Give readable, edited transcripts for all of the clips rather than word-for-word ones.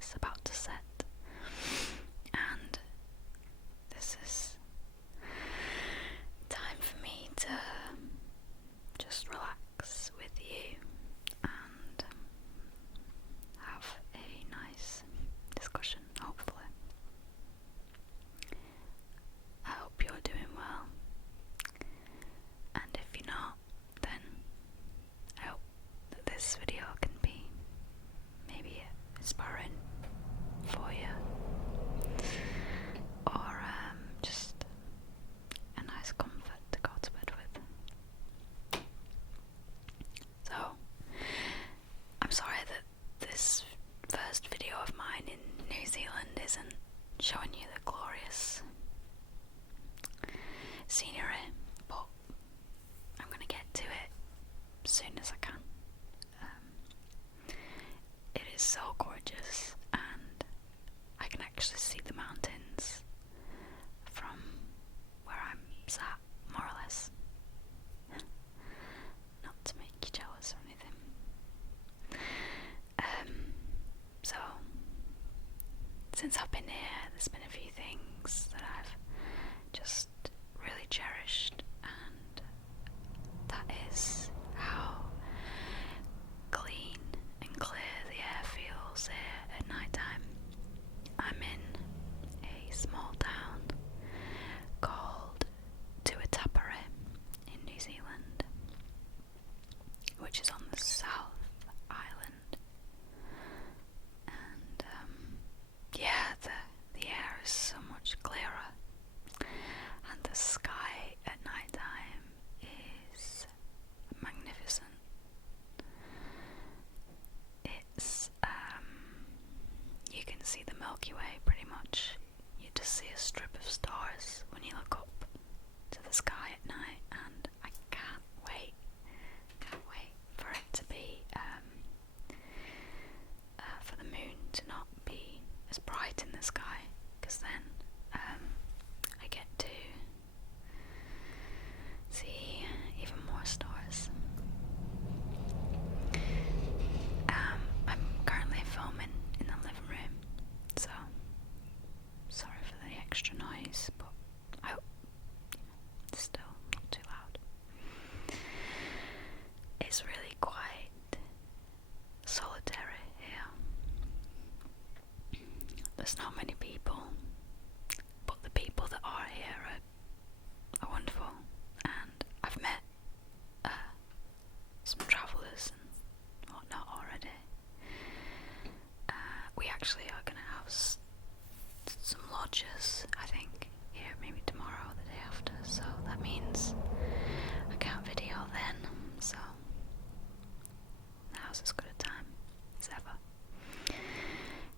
it's about to set, and this is time for me to just relax with you and have a nice discussion, hopefully. I hope you're doing well, and if you're not, then I hope that this video can be maybe inspiring for you, or just a nice comfort to go to bed with. So, I'm sorry that this first video of mine in New Zealand isn't showing you the glorious scenery, but I'm going to get to it as soon as I can. It is so gorgeous, and I can actually see the mountains from where I'm sat, more or less. Not to make you jealous or anything. So, since I've been here, there's been a few things that I've just really cherished, and that is how clean and clear the air feels here at night time. I'm in a small town called Tuatapere in New Zealand, which is on the South Island, and yeah, the air is so much clearer, and the sky at night time is magnificent. It's you can see the Milky Way pretty much. You just see a strip of stars when you look up to the sky at night, and I can't wait for it to be for the moon to not be as bright in the sky, because then I get to see even more stars. I'm currently filming in the living room, so sorry for the extra noise, but I hope it's still not too loud. It's really quite solitary here. There's not many people, but the people that are here are wonderful, and I've met some travellers and whatnot already. We actually are going to have some lodges, I think, here maybe tomorrow or the day after, so that means I can't video then, so now's as good a time as ever.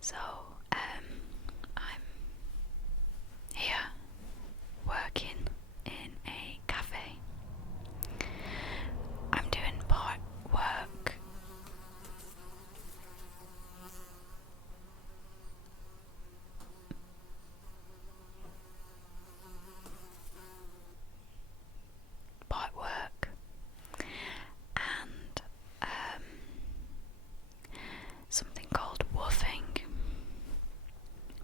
So, I'm here working in a cafe. I'm doing part work. And something called woofing,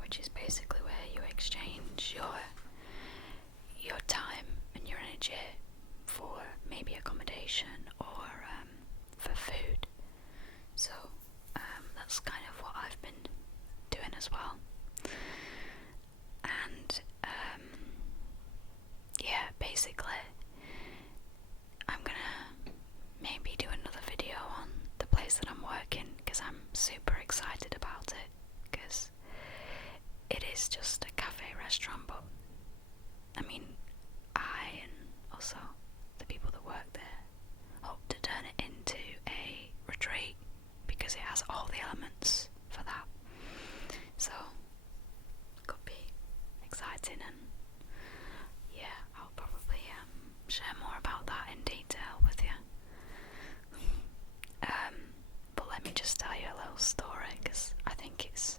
which is basically where you exchange your time and your energy for maybe accommodation or for food. So that's kind of what I've been doing as well. And yeah, basically I'm gonna maybe do another video on the place that I'm working, because I'm super excited about it, because it is just a cafe restaurant, but I mean, I and also the people that work there hope to turn it into a retreat, because it has all the elements for that. So could be exciting, and yeah, I'll probably share more about that in detail with you. But let me just tell you a little story, because I think it's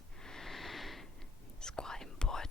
quite important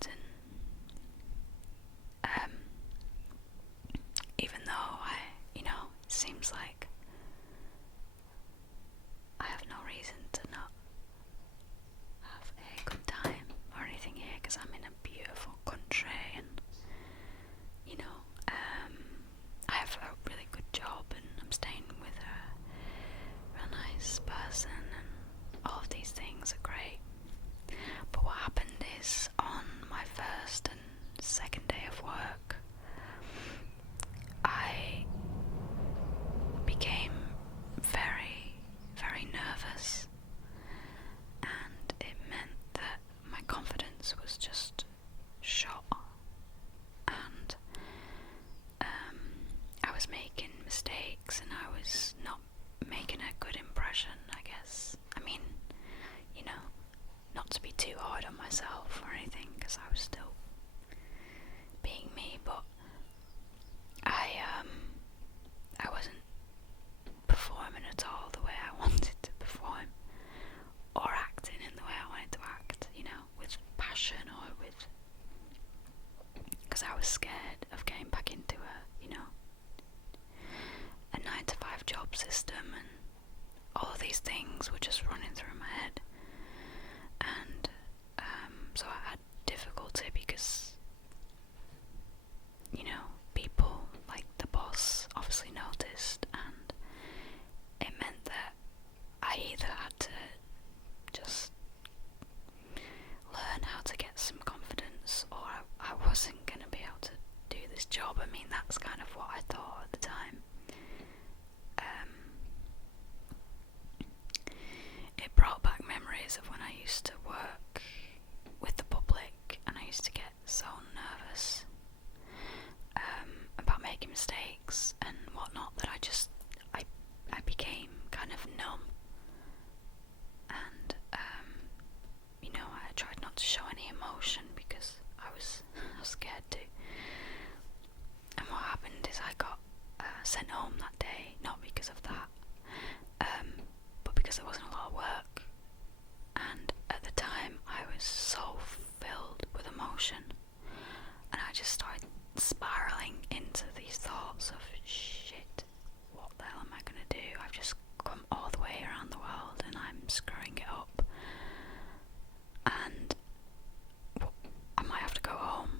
myself or anything, because I was still being me, but I wasn't performing at all the way I wanted to perform, or acting in the way I wanted to act, with passion, or because I was scared of getting back into a 9-to-5 job system, and all of these things were just running through my head. And so I had difficulty because people, like the boss, obviously noticed, and it meant that I either had to just learn how to get some confidence, or I wasn't going to be able to do this job. I mean, that's kind of what I thought at the time. It brought back memories of when I used to work with the public, and I used to get so nervous about making mistakes and whatnot that I became kind of numb, and I tried not to show any emotion because I was scared to. And what happened is I got sent home that day, not because of that, but because there wasn't a lot of work. And at the time I was so filled with emotion, and I just started spiraling into these thoughts of, shit, what the hell am I gonna do? I've just come all the way around the world and I'm screwing it up, and I might have to go home.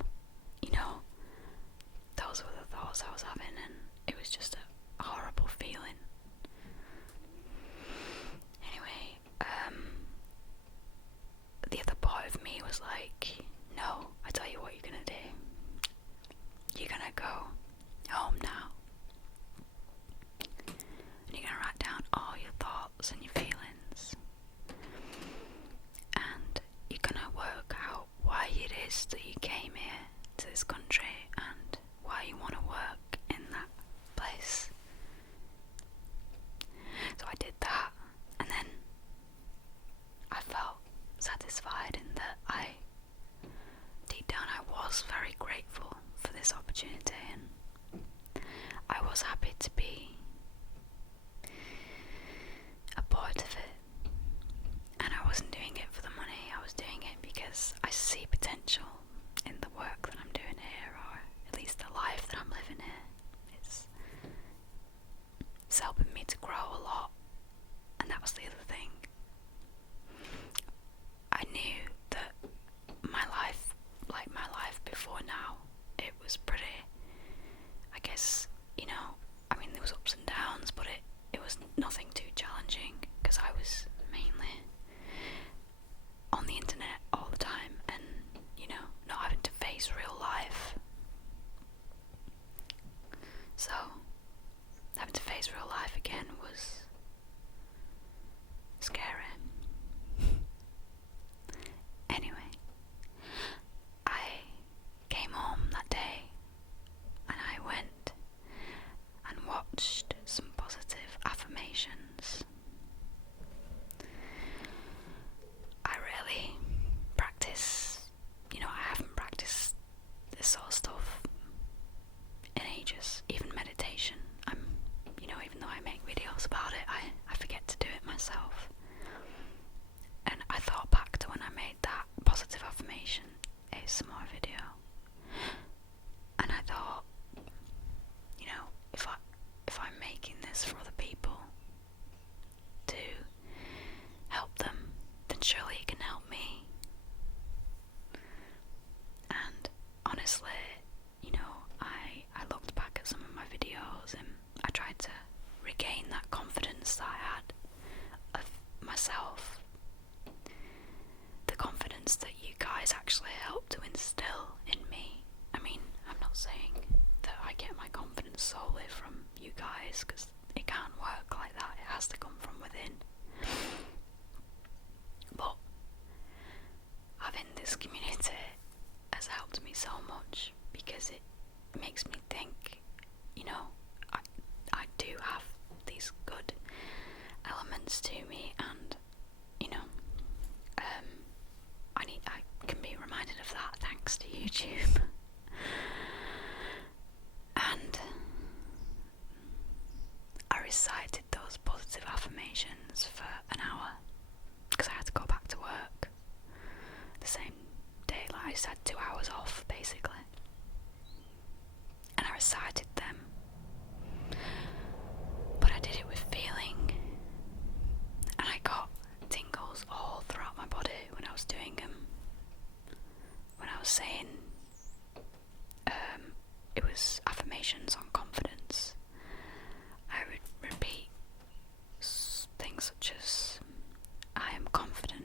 Those were the thoughts I was having, and it was just a horrible feeling. Anyway, the other part of me was like, no, I tell you what you're gonna do. You're gonna go home now, and you're gonna write down all your thoughts and your feelings, and you're gonna work out why it is that you came here to this country and why you want to work in that place. So I did that, and then I felt satisfied in that deep down I was very grateful for this opportunity, and I was happy to be a part of it. And I wasn't doing it for the money, I was doing it because I see potential in the work that I'm doing here, or at least the life that I'm living here. It's helping me to grow a lot, and that was the other thing. I knew that my life, like my life before now, it was pretty, I guess, there was ups and downs, but it was nothing too challenging, because I was mainly on the internet all the time, and not having to face real life. So having to face real life again was scary. Anyway, I came home that day, and I went and watched some positive affirmations. I really practice, I haven't practiced this sort of stuff in ages, even meditation. Even though I make videos about it, I forget to do it myself. And I thought back to when I made that positive affirmation ASMR video, and I thought, if I'm making this for other people to help them, then surely it can help me. And honestly, I looked back at some of my videos, and I tried to regain that confidence that I had of myself, the confidence that you guys actually helped to instill in me. I mean, I'm not saying that I get my confidence solely from you guys, because it can't work like that. It has to come from within. But having this community has helped me so much, because it makes me think, I do have these good elements to me, and I YouTube. And I recited those positive affirmations for an hour because I had to go back to work the same day. Like, I just had 2 hours off basically, and I recited them, but I did it with feeling, and I got tingles all throughout my body when I was doing them. When I was saying it was affirmations on confidence, I would repeat things such as, I am confident.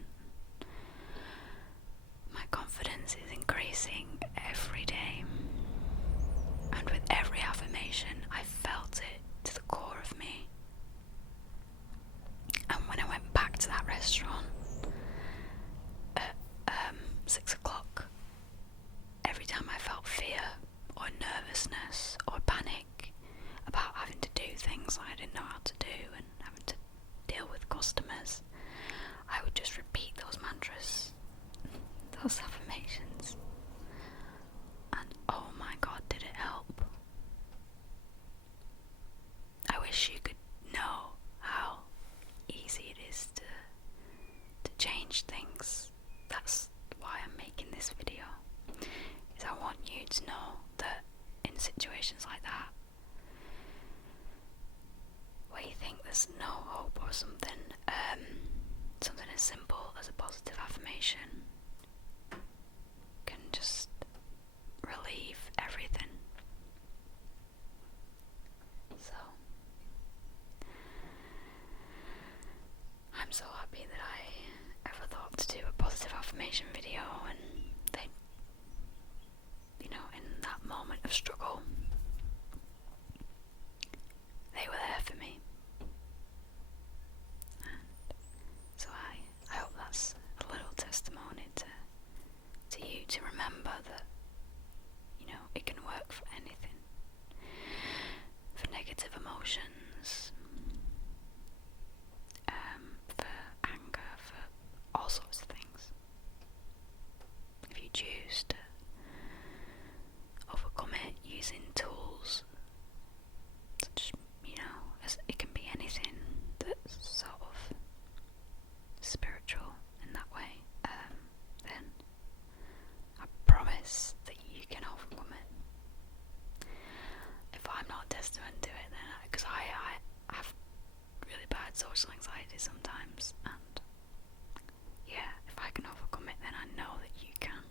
My confidence is increasing every day. And with every affirmation, I felt it to the core of me. And when I went back to that restaurant at 6 o'clock, every time I felt fear or nervousness or panic about having to do things I didn't know how to do and having to deal with customers, I would just repeat those mantras, those affirmations, and oh my god, did it help. I wish you could know how easy it is to change things. That's why I'm making this video, is I want you to know that in situations like that, where you think there's no hope or something, something as simple as a positive affirmation can just relieve everything. So I'm so happy that I ever thought to do a positive affirmation video, and they, you know, in that moment of struggle, they were there for me. And so I hope that's a little testimony to you, to remember that, you know, it can work for anything, for negative emotions, for anger, for all sorts of things. If you choose to overcome it using tools such, you know, as it can be anything that's sort of spiritual in that way, then I promise that you can overcome it. If I'm not destined to it, then because I have really bad social anxiety sometimes, and yeah, if I can overcome it, then I know that you can.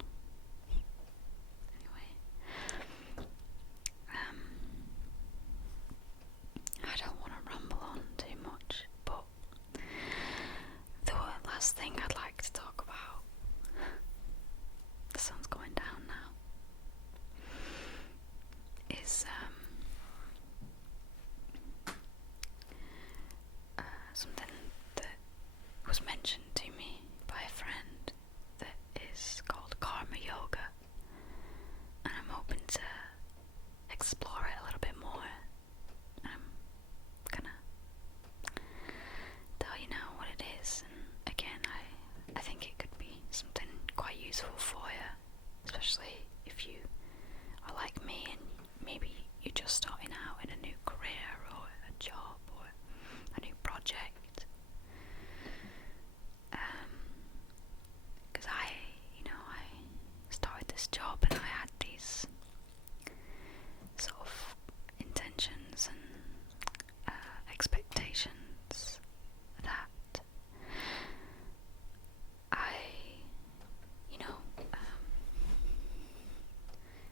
Anyway, I don't want to ramble on too much, but the last thing I'd like to talk about, the sun's going down now, is something that was mentioned to me by a friend that is called karma yoga, and I'm hoping to explore it a little bit more. I'm gonna tell you now what it is, and again, I think it could be something quite useful for you, especially if you are like me and maybe you're just starting out in a new career or a job or a new project. Because I started this job and I had these sort of intentions and expectations that I,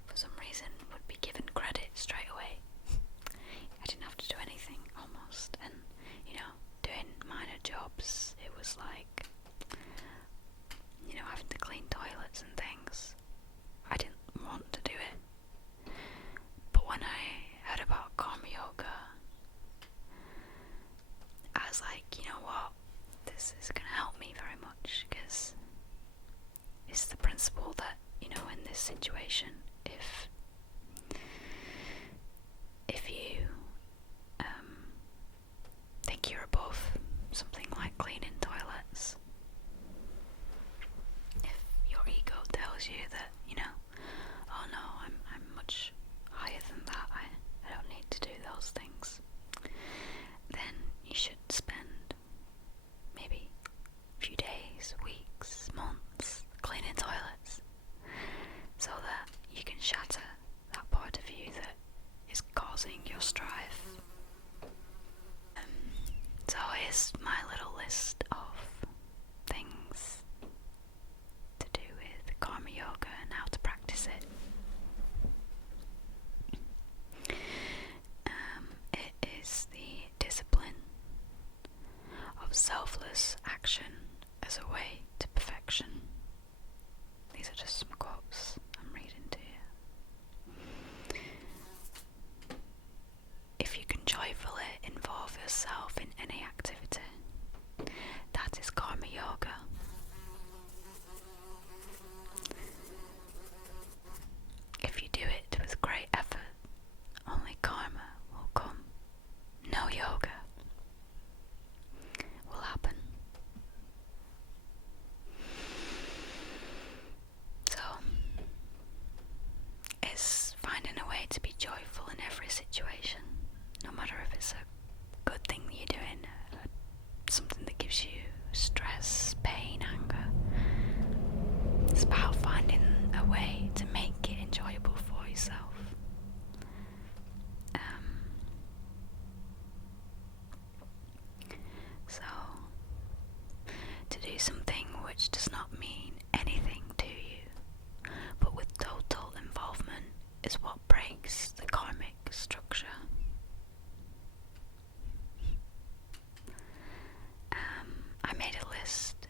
for some reason would be given credit straight away. I didn't have to do anything almost, and doing minor jobs, it was like, having to clean toilets and things. I didn't want to do it, but when I heard about karma yoga, I was like, you know what, this is going to help me very much, because it's the principle that, in this situation, if you think you're above something like cleaning toilets, if your ego tells you that, It's about finding a way to make it enjoyable for yourself. So, to do something which does not mean anything to you, but with total involvement, is what breaks the karmic structure. I made a list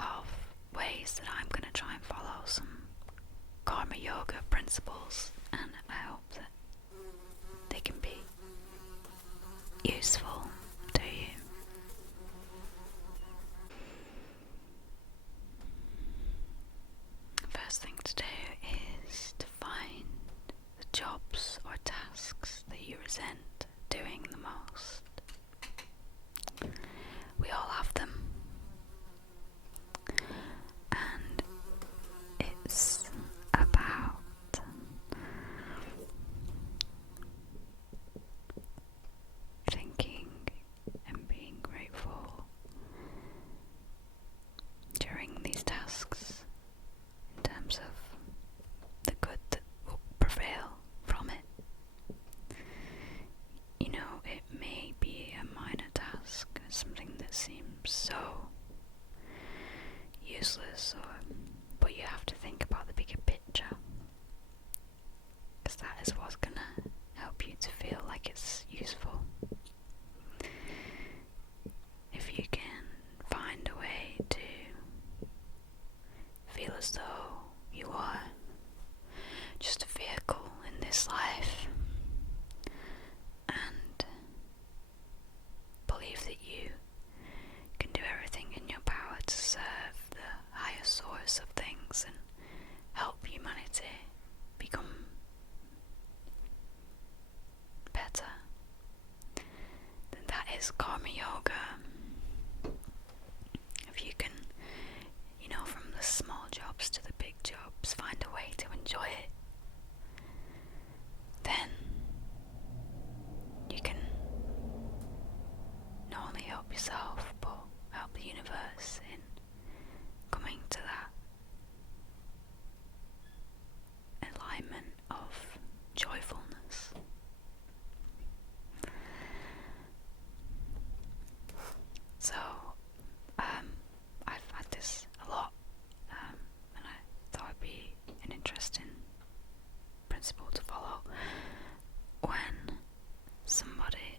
of ways that I'm going to try and follow some karma yoga principles, and I hope that they can be useful to you. First thing to do is to find the jobs or tasks that you resent doing the most. We all have them, and it's about thinking and being grateful during these tasks in terms of the good that will prevail from it. You know, it may be a minor task, something that seems so useless, but you have to think about the bigger picture, because that is what's gonna help you to feel like it's useful. If you can find a way to feel as though you are just a vehicle in this life, and believe that you can do everything in your power to serve the higher source of things and help humanity become better, then that is karma yoga. If you can, from the small jobs to the big jobs, find a way to enjoy it, then you can not only help yourself but help the universe in coming to that alignment of joyfulness. So I've had this a lot, and I thought it'd be an interesting principle to follow when somebody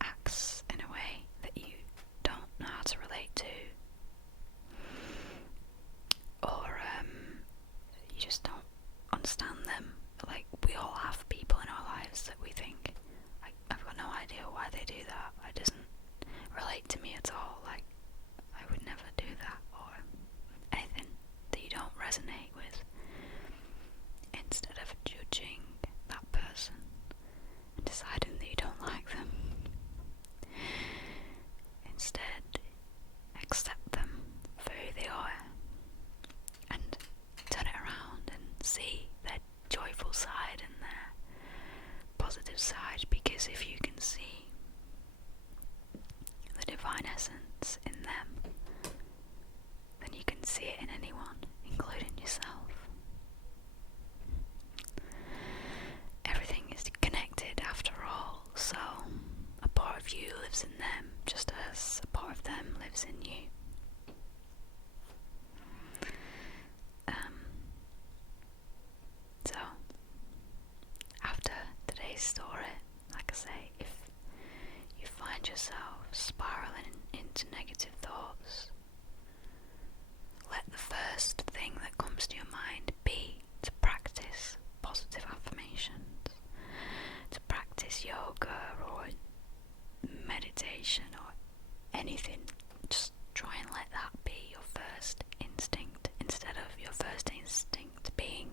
acts in a way that you don't know how to relate to, or you just don't understand them. Like, we all have people in our lives that we think, I've got no idea why they do that. It doesn't relate to me at all. Like, I would never do that, or anything that you don't resonate with. Instead of judging that person and deciding that you don't like them, instead accept them for who they are and turn it around and see their joyful side and their positive side, because if you can see the divine essence in them, then you can see it in anyone, including yourself. Everything is connected after all, so a part of you lives in them just as a part of them lives in you. So after today's story, like I say, if you find yourself spiraling into negative thoughts, let the first thing that comes to your mind be to practice positive affirmations, to practice yoga or meditation or anything. Just try and let that be your first instinct, instead of your first instinct being,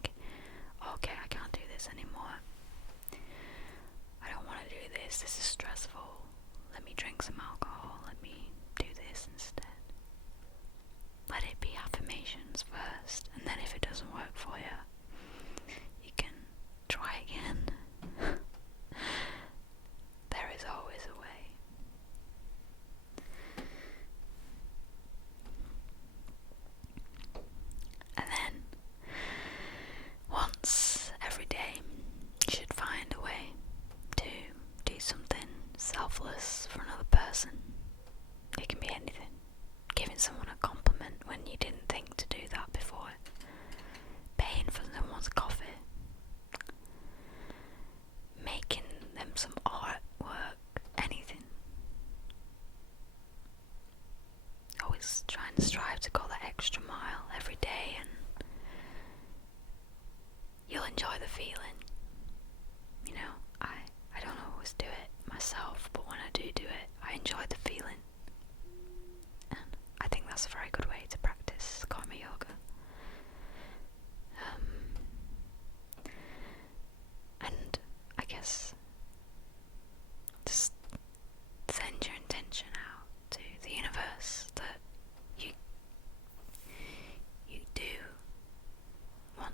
okay, I can't do this anymore, I don't want to do this is stressful, let me drink some alcohol, let me do this instead. Let it be affirmations first, and then if it doesn't work for you, you can try again. There is always a way.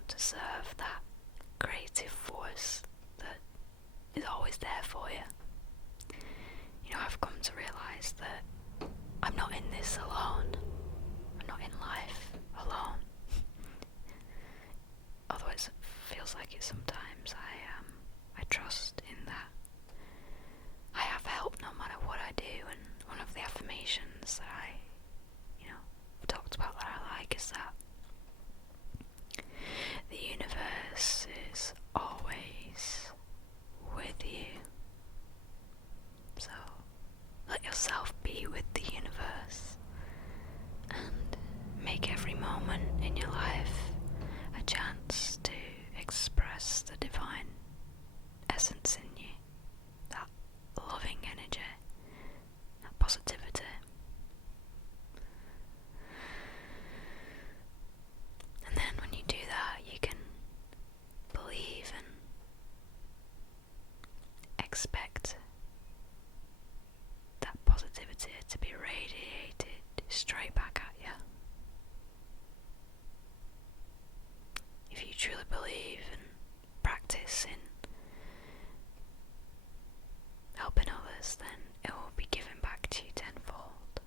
to serve that creative force that is always there for you. You know, I've come to realise that I'm not in this alone. I'm not in life alone. Although it feels like it sometimes, I trust in that I have help no matter what I do. And one of the affirmations that I, talked about that I like is that the universe is always with you. So let yourself be with the universe and make every moment in your life a chance to express the divine essence in you, that loving energy, that positivity. And then when you do that, you can believe and expect that positivity to be radiated straight back at you. If you truly believe and practice in helping others, then it will be given back to you tenfold.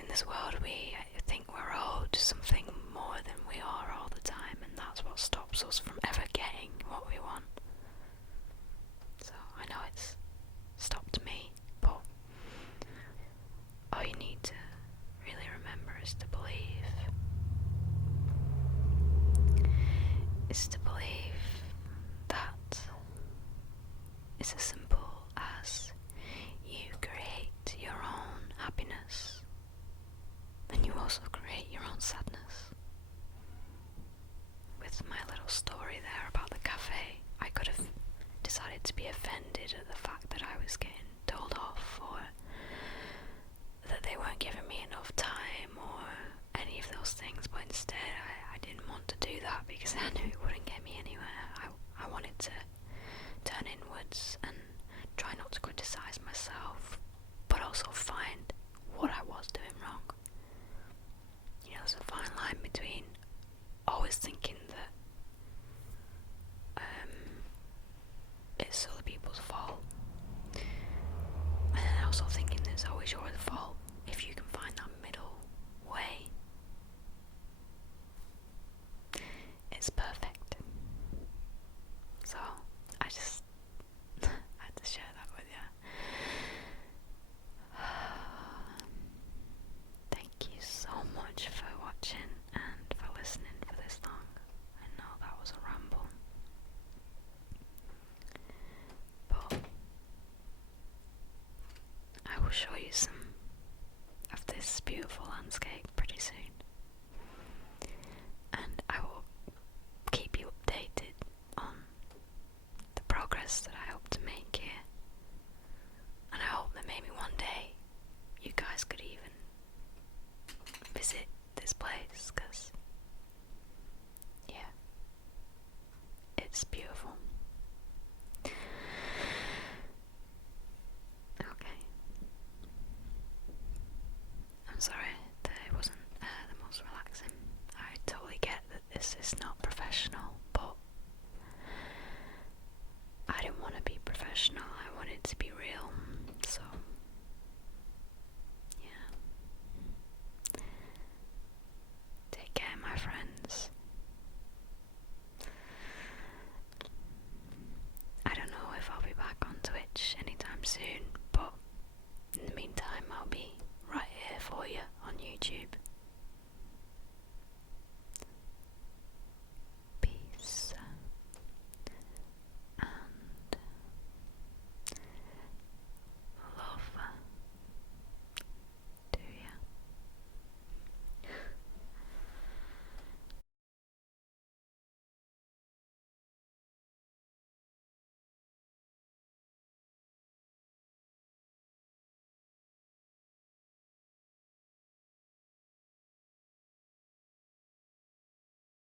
In this world, I think we're owed something more than we are all the time, and that's what stops us from ever getting what we want. So I know it's stopped me, but all you need to really remember is to believe. Is to believe that it's as simple as you create your own happiness, and you also create your own sadness. With my little story there about the cafe, I could have decided to be offended at the fact that I was getting told off, or that they weren't giving me enough time, or any of those things, but instead I didn't want to do that because I knew it wouldn't get me anywhere. I wanted to turn inwards and try not to criticise myself, but also find what I was doing wrong. There's a fine line between always thinking that it's other people's fault, and then also thinking that it's always your fault. If you can find that middle way, it's perfect. So I just had to share that with you. Thank you so much for watching and for listening for this long. I know that was a ramble, but I will show you some of this beautiful landscape pretty soon, and I will keep you updated on the progress that I hope to make here. And I hope that maybe one day you guys could even visit this place, because